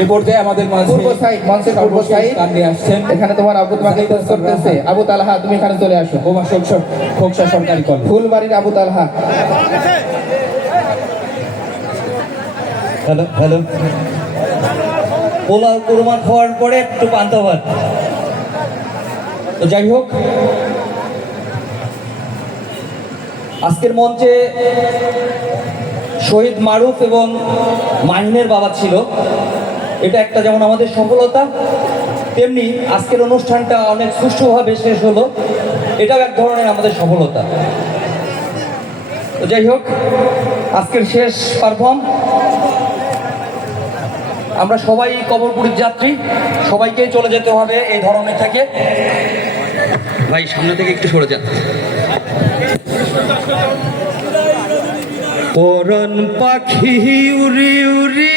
এই পর্যায়ে আমাদের পূর্ব সাইড মঞ্চের পূর্ব সাইড। আসছেন। এখানে তোমার আবু তোমাকে করতেছে। আবু তালহা তুমি এখানে চলে আসো। বোমা খোকসা সরকারি কলেজ। ফুলবাড়ির আবু তালহা। Hello hello. পোলাও কোরমা খাওয়ার পরে একটু পান্তা ভাত। তো যাই হোক আজকের মঞ্চে শহীদ মারুফ এবং মাহিনের বাবা ছিল। এটা একটা যেমন আমাদের সফলতা তেমনি আজকের অনুষ্ঠানটা অনেক সুষ্ঠুভাবে শেষ হলো। এটাও এক ধরনের আমাদের সফলতা। যাই হোক আজকের শেষ পারফর্ম আমরা সবাই কবরপুরীর যাত্রী সবাইকেই চলে যেতে হবে এই ধরনের থেকে। ভাই সামনে থেকে একটু সরে যান। পরন পাখি উড়ি উড়ি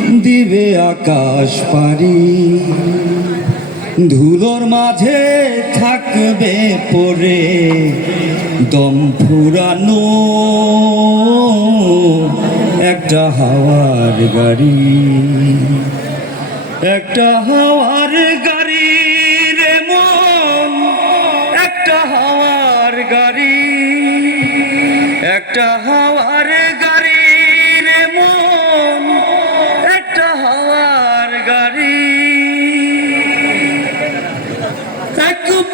দিবে আকাশ পারি ধুলোর মাঝে থাকবে পরে দম ফুরানো একটা হাওয়ার গাড়ি। একটা হাওয়ার গাড়ি রে মন, একটা হাওয়ার গাড়ি। একটা হাওয়ার গাড়ি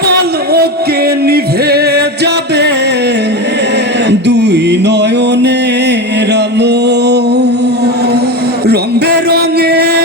পলকে নিভে যাবে। দুই নয়নের আলো। রঙ বেরঙের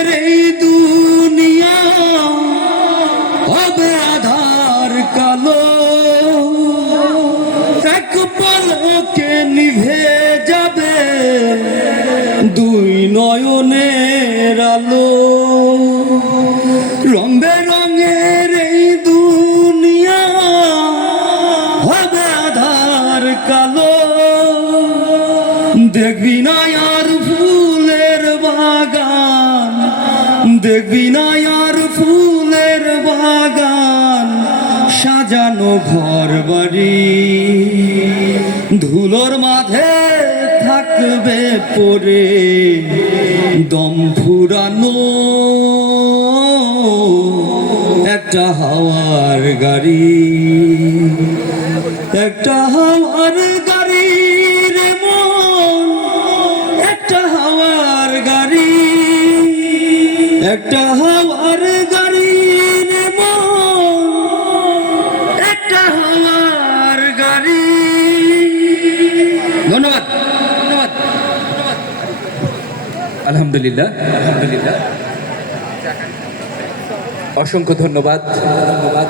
দেখবি না আর ফুলের বাগান, সাজানো ঘর বাড়ি। ধুলোর মাঝে থাকবে পরে দম ফুরানো। একটা হাওয়ার গাড়ি, একটা হাওয়ার একটা হাওয়ার গাড়ি মন একটা হাওয়ার গাড়ি। ধন্যবাদ। ধন্যবাদ। আলহামদুলিল্লাহ। আলহামদুলিল্লাহ। অসংখ্য ধন্যবাদ। ধন্যবাদ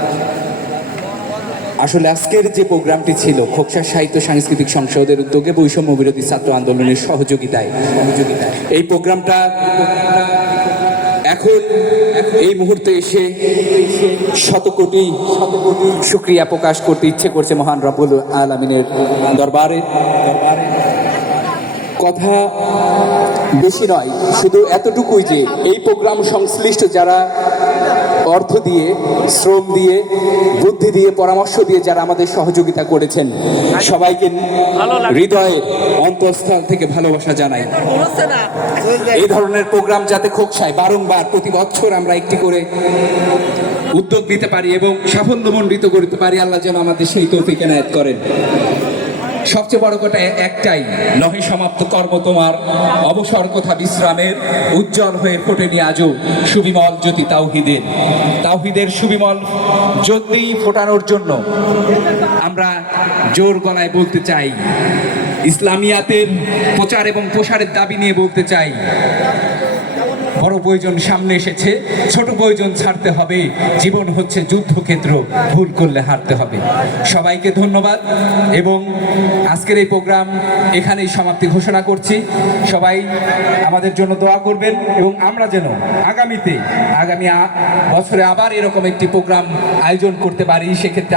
আসলে আজকের যে প্রোগ্রামটি ছিল, খোকসা সাহিত্য সাংস্কৃতিক সংসদের উদ্যোগে বৈষম্য বিরোধী ছাত্র আন্দোলনের সহযোগিতায় সহযোগিতায়। এই প্রোগ্রামটা এখন এই মুহূর্তে এসে শত কোটি শত শুক্রিয়া প্রকাশ করতে ইচ্ছে করছে মহান রব্বুল আলমিনের দরবারে। কথা বেশি নয়, শুধু এতটুকুই যে এই প্রোগ্রাম সংশ্লিষ্ট যারা অর্থ দিয়ে শ্রম দিয়ে বুদ্ধি দিয়ে পরামর্শ দিয়ে যারা আমাদের সহযোগিতা করেছেন সবাইকে হৃদয়ে অন্তঃস্থল থেকে ভালোবাসা জানাই। এই ধরনের প্রোগ্রাম যাতে খোকসায় বারংবার প্রতি বছর আমরা একটি করে উদ্যোগ নিতে পারি এবং সাফল্যমণ্ডিত করতে পারি আল্লাহ যেন আমাদের সেই তৌফিক এনায়েত করেন। সবচেয়ে বড় কথা একটাই, নহে সমাপ্ত কর্ম তোমার, অবসর কথা বিশ্রামের, উজ্জ্বল হয়ে ফোটেনি আজও সুবিমল জ্যোতি তাওহিদের। তাওহিদের সুবিমল জ্যোতি ফোটানোর জন্য আমরা জোর গলায় বলতে চাই, ইসলামিয়াতের প্রচার এবং প্রসারের দাবি নিয়ে বলতে চাই বড় প্রয়োজন সামনে এসেছে, ছোট প্রয়োজন ছাড়তে হবে। জীবন হচ্ছে যুদ্ধক্ষেত্র, ভুল করলে হারতে হবে। সবাইকে ধন্যবাদ এবং আজকের এই প্রোগ্রাম এখানেই সমাপ্তি ঘোষণা করছি। সবাই আমাদের জন্য দোয়া করবেন এবং আমরা যেন আগামীতে, আগামী বছরে আবার এরকম একটি প্রোগ্রাম আয়োজন করতে পারি, সেক্ষেত্রে